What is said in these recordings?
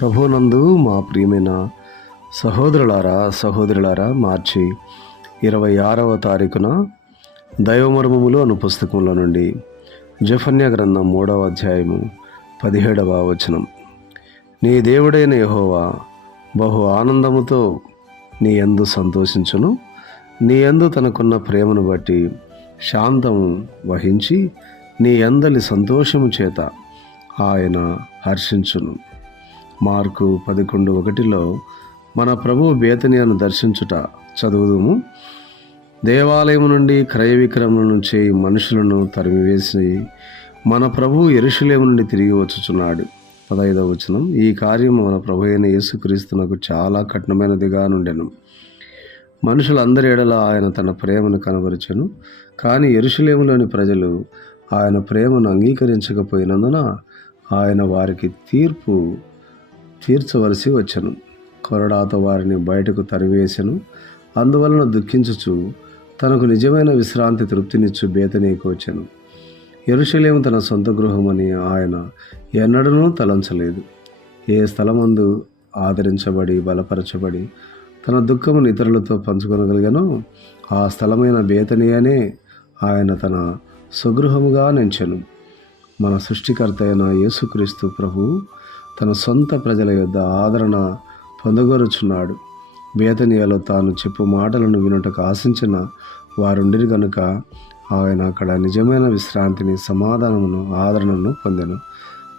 ప్రభునందు మా ప్రియమైన సహోదరులారా సహోదరులారా మార్చి ఇరవై ఆరవ తారీఖున దైవమర్మములు అను పుస్తకంలో నుండి జఫన్య గ్రంథం మూడవ అధ్యాయము పదిహేడవ వచనం. నీ దేవుడైన యహోవా బహు ఆనందముతో నీ ఎందు సంతోషించును. నీ యందు తనకున్న ప్రేమను బట్టి శాంతము వహించి నీ అందలి సంతోషము చేత ఆయన హర్షించును. మార్కు పదకొండు ఒకటిలో మన ప్రభు బేతనియాను దర్శించుట చదువుదుము. దేవాలయం నుండి క్రయ విక్రమణ నుంచి మనుషులను తరిమివేసి మన ప్రభు ఎరుషులేము నుండి తిరిగి వచ్చుచున్నాడు. పదహైదవ వచనం ఈ కార్యం మన ప్రభు అయిన యేసుక్రీస్తునకు చాలా కఠినమైనదిగా నుండెను. మనుషులందరి ఎడల ఆయన తన ప్రేమను కనబరిచెను. కానీ ఎరుషులేములోని ప్రజలు ఆయన ప్రేమను అంగీకరించకపోయినందున ఆయన వారికి తీర్పు తీర్చవలసి వచ్చెను. కొరడాతో వారిని బయటకు తరివేసెను. అందువలన దుఃఖించుచు తనకు నిజమైన విశ్రాంతి తృప్తినిచ్చు బేతనీకి వచ్చాను. ఎరుషలేము తన సొంత గృహమని ఆయన ఎన్నడనూ తలంచలేదు. ఏ స్థలమందు ఆదరించబడి బలపరచబడి తన దుఃఖమును ఇతరులతో పంచుకొనగలిగానో ఆ స్థలమైన బేతనీయనే ఆయన తన స్వగృహముగా నెంచెను. మన సృష్టికర్త అయిన యేసుక్రీస్తు ప్రభు తన సొంత ప్రజల యొద్ద ఆదరణ పొందగొరుచున్నాడు. బేతనియలో తాను చెప్పు మాటలను వినుటకు ఆశించిన వారుండిరి కనుక ఆయన అక్కడ నిజమైన విశ్రాంతిని సమాధానమును ఆదరణను పొందెను.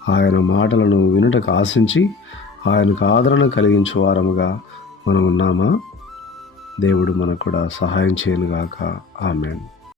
ఆయన మాటలను వినుటకు ఆశించి ఆయనకు ఆదరణ కలిగించు వారముగా మనం ఉన్నామా దేవుడు మనకు కూడా సహాయం చేయనుగాక. ఆమెన్.